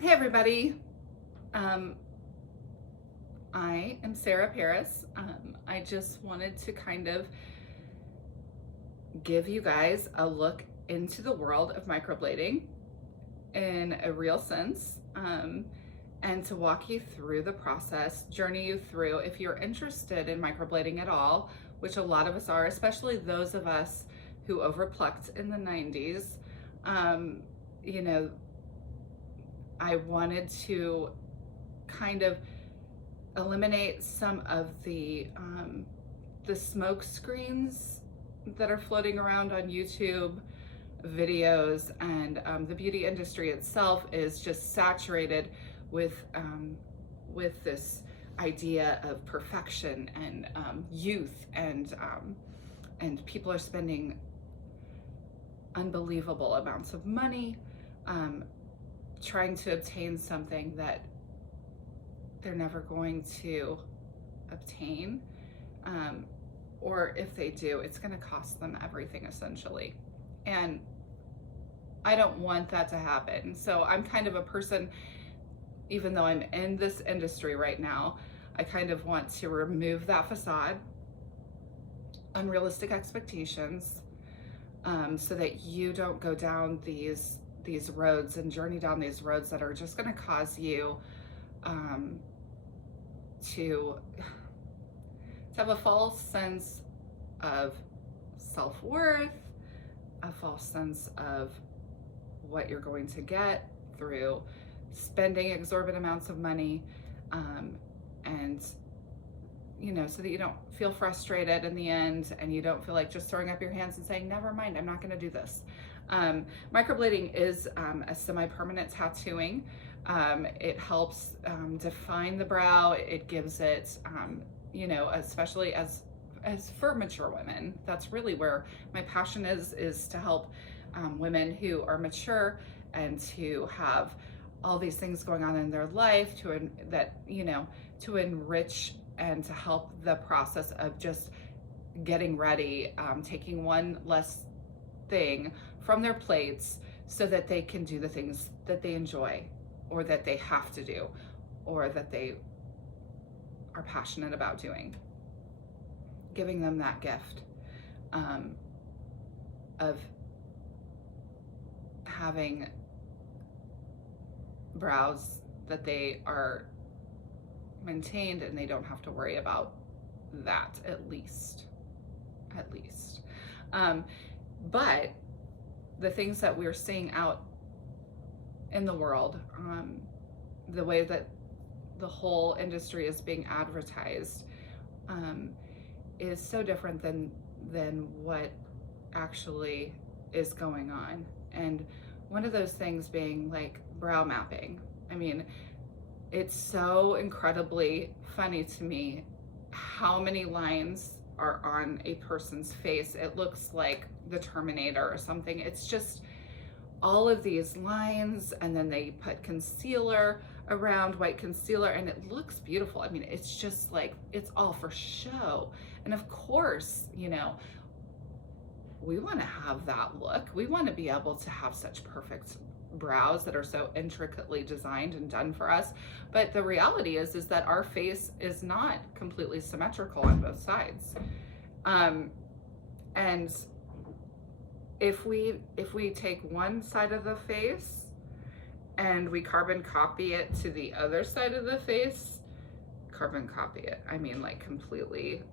Hey everybody, um, I am Sarah Paris. I just wanted to kind of give you guys a look into the world of microblading in a real sense, and to walk you through the process, journey you through. If you're interested in microblading at all, which a lot of us are, especially those of us who overplucked in the 90s, um, you know, I wanted to kind of eliminate some of the smoke screens that are floating around on YouTube videos, and the beauty industry itself is just saturated with this idea of perfection and youth, and people are spending unbelievable amounts of money um, trying to obtain something that they're never going to obtain. Um, or if they do, it's going to cost them everything essentially. And I don't want that to happen. So I'm kind of a person, even though I'm in this industry right now, I kind of want to remove that facade, unrealistic expectations, so that you don't go down these roads and journey down these roads that are just going to cause you to have a false sense of self-worth, a false sense of what you're going to get through spending exorbitant amounts of money, and so that you don't feel frustrated in the end, and you don't feel like just throwing up your hands and saying, never mind, I'm not going to do this. Microblading is a semi-permanent tattooing. It helps define the brow. It gives it, especially as for mature women, that's really where my passion is to help women who are mature and to have all these things going on in their life to enrich and to help the process of just getting ready, taking one less thing from their plates so that they can do the things that they enjoy, or that they have to do, or that they are passionate about doing. Giving them that gift of having brows that they are maintained and they don't have to worry about that, at least. But the things that we're seeing out in the world, the way that the whole industry is being advertised, is so different than what actually is going on. And one of those things being like brow mapping. I mean, it's so incredibly funny to me how many lines are on a person's face. It looks like the Terminator or something. It's just all of these lines, and then they put concealer around, white concealer, and it looks beautiful. I mean, it's just like, it's all for show. And of course, we want to have that look. We want to be able to have such perfect brows that are so intricately designed and done for us. But the reality is that our face is not completely symmetrical on both sides. And if we take one side of the face and we carbon copy it to the other side of the face, carbon copy it, I mean like completely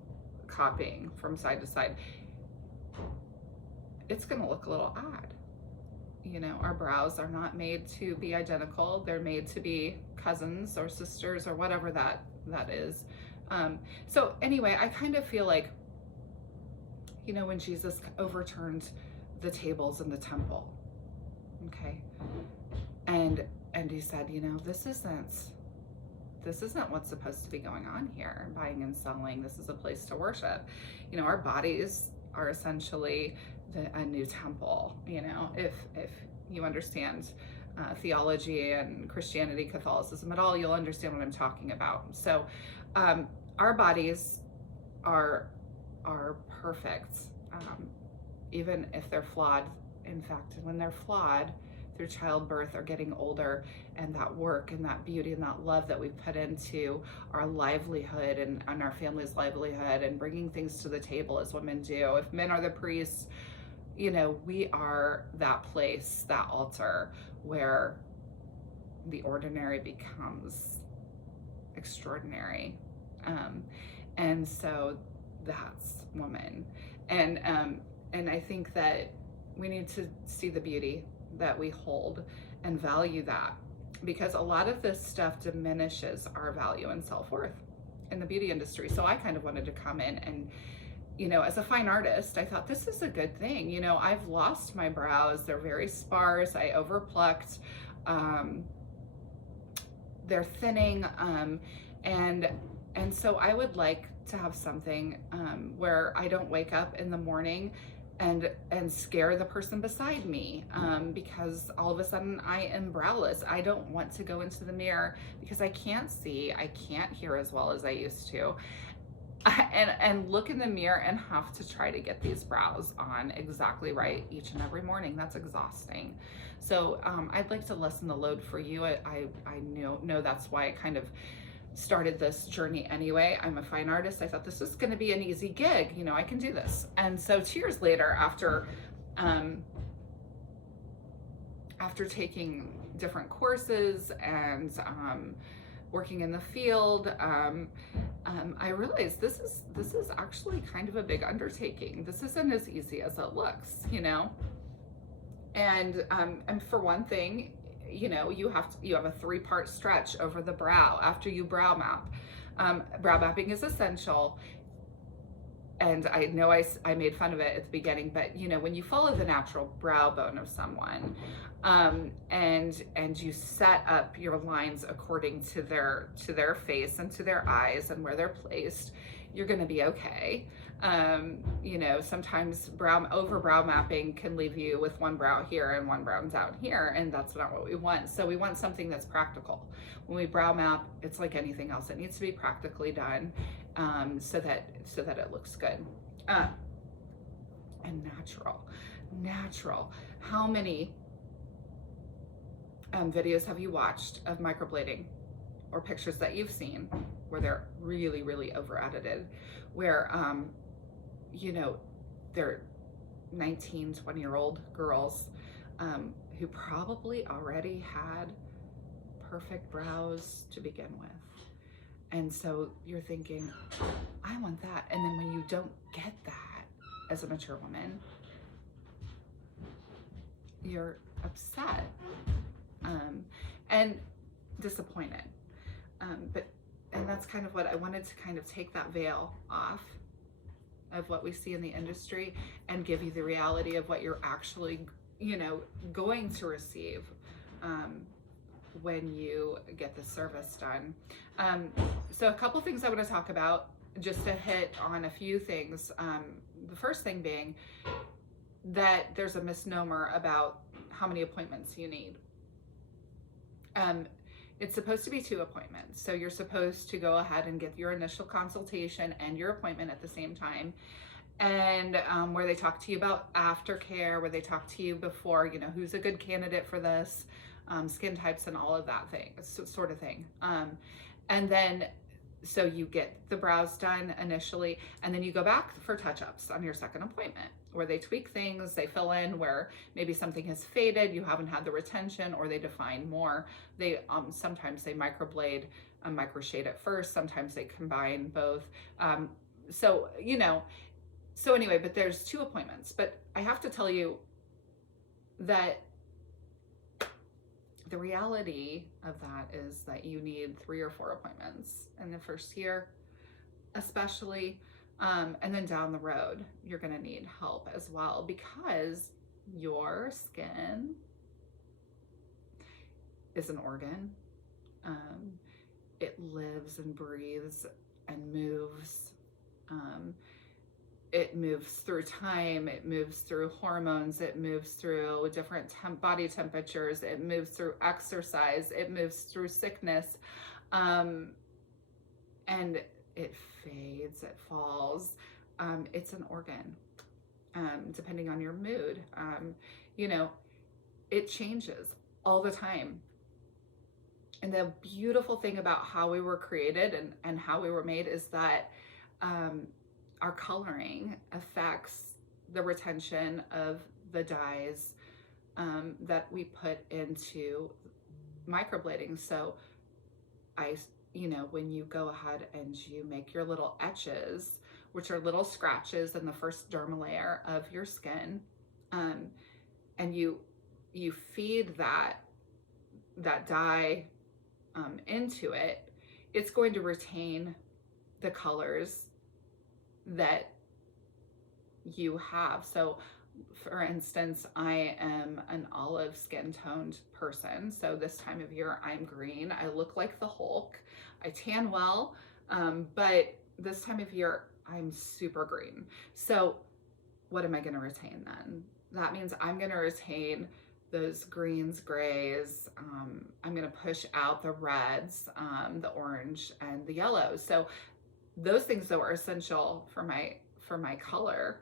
copying from side to side, it's gonna look a little odd. Our brows are not made to be identical. They're made to be cousins or sisters or whatever that is. So anyway, I kind of feel like, when Jesus overturned the tables in the temple, okay, and he said, this isn't what's supposed to be going on here, buying and selling. This is a place to worship. Our bodies are essentially a new temple. If you understand theology and Christianity, Catholicism at all, you'll understand what I'm talking about. So our bodies are perfect, even if they're flawed. In fact, when they're flawed, through childbirth are getting older, and that work and that beauty and that love that we put into our livelihood and our family's livelihood and bringing things to the table as women do. If men are the priests, you know, we are that place, that altar where the ordinary becomes extraordinary. And so that's woman. And I think that we need to see the beauty that we hold and value that, because a lot of this stuff diminishes our value and self-worth in the beauty industry. So I kind of wanted to come in and, you know, as a fine artist, I thought this is a good thing. You know, I've lost my brows. They're very sparse. I overplucked. They're thinning. And so I would like to have something where I don't wake up in the morning and scare the person beside me because all of a sudden I am browless. I don't want to go into the mirror because I can't see, I can't hear as well as I used to. And look in the mirror and have to try to get these brows on exactly right each and every morning. That's exhausting. So I'd like to lessen the load for you. I know that's why I kind of started this journey anyway. I'm a fine artist. I thought this was going to be an easy gig. You know, I can do this. And so 2 years later, after taking different courses and working in the field, I realized this is actually kind of a big undertaking. This isn't as easy as it looks, you know. And for one thing, you know, you have a 3-part stretch over the brow after you brow map. Brow mapping is essential. And I know I made fun of it at the beginning, but you know, when you follow the natural brow bone of someone, and you set up your lines according to their face and to their eyes and where they're placed, you're going to be okay. You know, sometimes over brow mapping can leave you with one brow here and one brow down here, and that's not what we want. So we want something that's practical. When we brow map, it's like anything else. It needs to be practically done, so that it looks good, and natural. How many videos have you watched of microblading, or pictures that you've seen where they're really, really over edited, where you know, they're 19, 20-year-old girls who probably already had perfect brows to begin with. And so you're thinking, I want that. And then when you don't get that as a mature woman, you're upset and disappointed. And that's kind of what I wanted to kind of take that veil off of what we see in the industry and give you the reality of what you're actually, you know, going to receive when you get the service done. So a couple things I want to talk about, just to hit on a few things. The first thing being that there's a misnomer about how many appointments you need. It's supposed to be 2 appointments. So you're supposed to go ahead and get your initial consultation and your appointment at the same time. And where they talk to you about aftercare, where they talk to you before, you know, who's a good candidate for this, skin types and all of that thing, sort of thing. And then, so you get the brows done initially, and then you go back for touch-ups on your second appointment, where they tweak things, they fill in where maybe something has faded, you haven't had the retention, or they define more. They sometimes they microblade, microshade at first, sometimes they combine both. So, you know, so anyway, but there's 2 appointments. But I have to tell you that the reality of that is that you need 3 or 4 appointments in the first year, especially. And then down the road, you're going to need help as well, because your skin is an organ. It lives and breathes and moves. It moves through time, it moves through hormones, it moves through different body temperatures, it moves through exercise, it moves through sickness, and it fades, it falls. It's an organ, depending on your mood. You know, it changes all the time. And the beautiful thing about how we were created and how we were made is that um, our coloring affects the retention of the dyes that we put into microblading. So when you go ahead and you make your little etches, which are little scratches in the first dermal layer of your skin, and you feed that dye into it, it's going to retain the colors that you have. So for instance, I am an olive skin toned person. So this time of year, I'm green. I look like the Hulk. I tan well, but this time of year, I'm super green. So what am I going to retain then? That means I'm going to retain those greens, grays. I'm going to push out the reds, the orange, and the yellows. So those things, though, are essential for my color,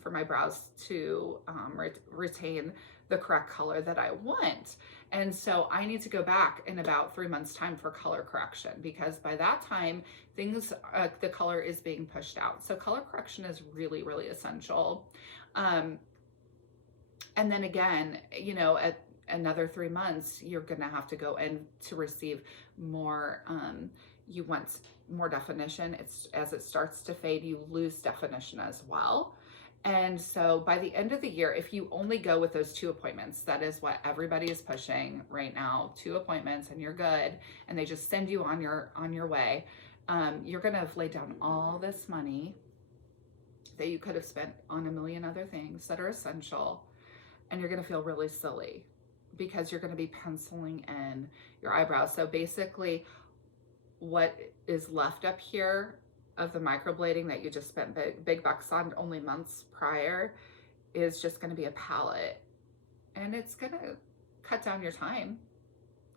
for my brows to retain the correct color that I want. And so I need to go back in about 3 months' time for color correction, because by that time, the color is being pushed out. So color correction is really, really essential. And then again, at another 3 months, you're going to have to go in to receive more. You want more definition. As it starts to fade, you lose definition as well. And so by the end of the year, if you only go with those 2 appointments, that is what everybody is pushing right now, 2 appointments, and you're good, and they just send you on your way, you're going to have laid down all this money that you could have spent on a million other things that are essential, and you're going to feel really silly because you're going to be penciling in your eyebrows. So basically, what is left up here of the microblading that you just spent big bucks on only months prior is just going to be a palette, and it's going to cut down your time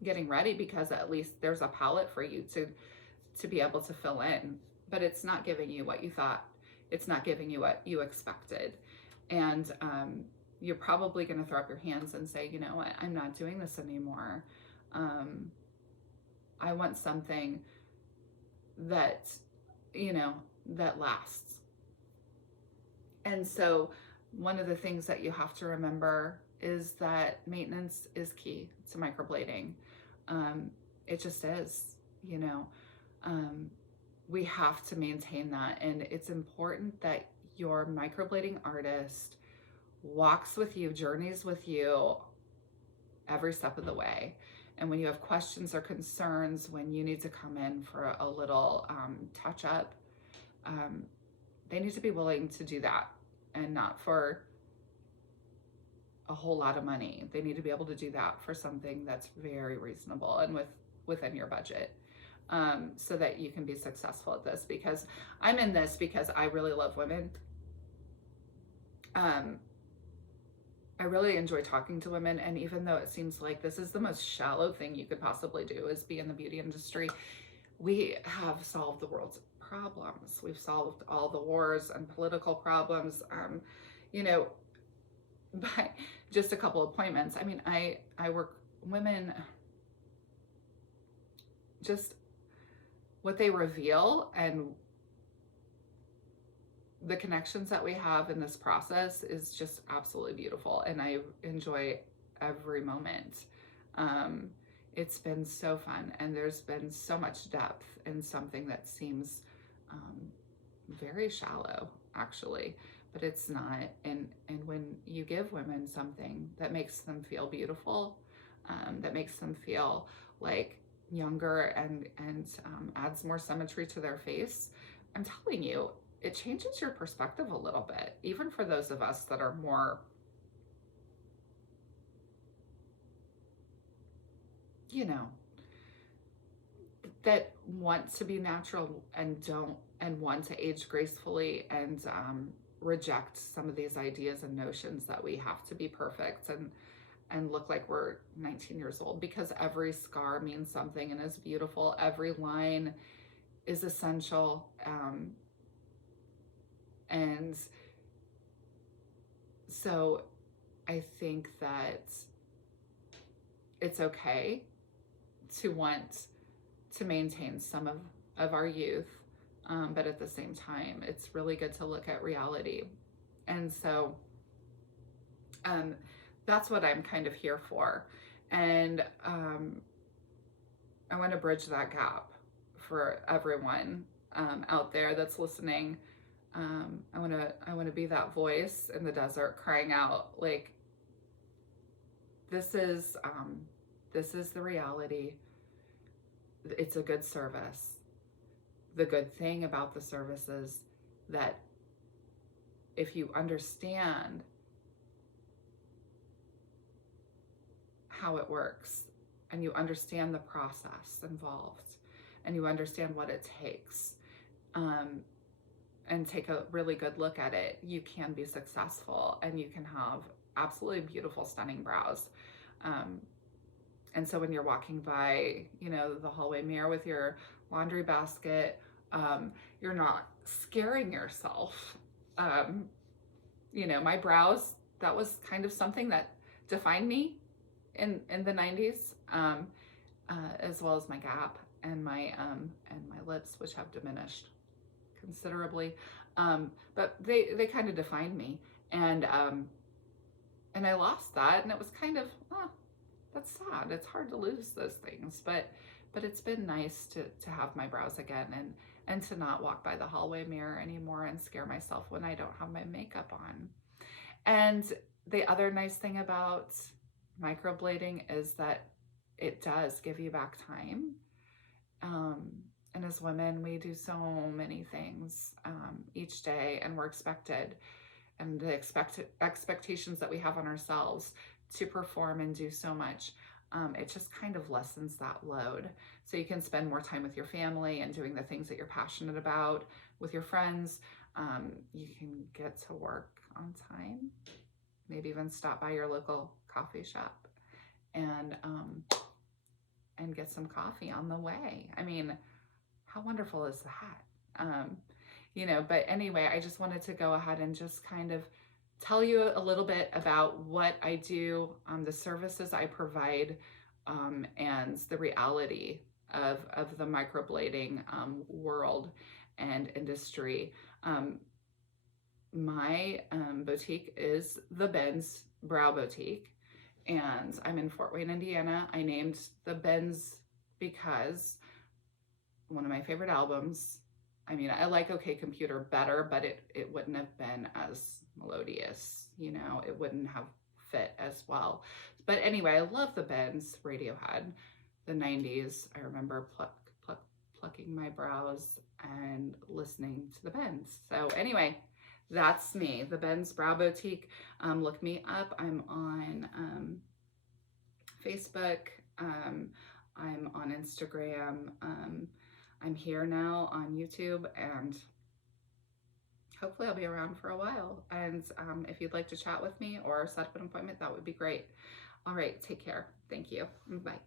getting ready, because at least there's a palette for you to be able to fill in. But it's not giving you what you thought. It's not giving you what you expected. And you're probably going to throw up your hands and say, you know what, I'm not doing this anymore. I want something that that lasts. And so one of the things that you have to remember is that maintenance is key to microblading. It just is. We have to maintain that, and it's important that your microblading artist walks with you, journeys with you every step of the way. And when you have questions or concerns, when you need to come in for a little touch up, they need to be willing to do that, and not for a whole lot of money. They need to be able to do that for something that's very reasonable and within your budget, so that you can be successful at this. Because I'm in this because I really love women. I really enjoy talking to women, and even though it seems like this is the most shallow thing you could possibly do, is be in the beauty industry, we have solved the world's problems. We've solved all the wars and political problems, by just a couple appointments. I mean, I work women, just what they reveal and the connections that we have in this process is just absolutely beautiful, and I enjoy every moment. It's been so fun, and there's been so much depth in something that seems very shallow, actually, but it's not. And when you give women something that makes them feel beautiful, that makes them feel like younger, and adds more symmetry to their face, I'm telling you, it changes your perspective a little bit, even for those of us that are more, that want to be natural and want to age gracefully, and reject some of these ideas and notions that we have to be perfect and look like we're 19 years old, because every scar means something and is beautiful. Every line is essential. And so I think that it's okay to want to maintain some of our youth, but at the same time, it's really good to look at reality. And so um, that's what I'm kind of here for. And I want to bridge that gap for everyone out there that's listening. I want to be that voice in the desert crying out, like, this is the reality. It's a good service. The good thing about the service is that if you understand how it works and you understand the process involved and you understand what it takes, and take a really good look at it, you can be successful and you can have absolutely beautiful, stunning brows. And so when you're walking by, the hallway mirror with your laundry basket, you're not scaring yourself. My brows, that was kind of something that defined me in the 90s, as well as my gap and my lips, which have diminished considerably. But they kind of defined me. And I lost that, and it was kind of, that's sad. It's hard to lose those things, but it's been nice to have my brows again, and to not walk by the hallway mirror anymore and scare myself when I don't have my makeup on. And the other nice thing about microblading is that it does give you back time. And as women, we do so many things each day, and we're expected, and the expectations that we have on ourselves to perform and do so much, it just kind of lessens that load. So you can spend more time with your family and doing the things that you're passionate about with your friends. You can get to work on time, maybe even stop by your local coffee shop and get some coffee on the way. I mean, how wonderful is that? But anyway, I just wanted to go ahead and just kind of tell you a little bit about what I do, the services I provide, and the reality of the microblading world and industry. My boutique is the Benz Brow Boutique, and I'm in Fort Wayne, Indiana. I named the Benz because one of my favorite albums, I mean, I like OK Computer better, but it wouldn't have been as melodious, it wouldn't have fit as well. But anyway, I love the Benz. Radiohead, the 90s. I remember plucking my brows and listening to the Benz. So anyway, that's me, the Benz Brow Boutique. Look me up. I'm on Facebook. I'm on Instagram. I'm here now on YouTube, and hopefully I'll be around for a while. And if you'd like to chat with me or set up an appointment, that would be great. All right, take care. Thank you. Bye.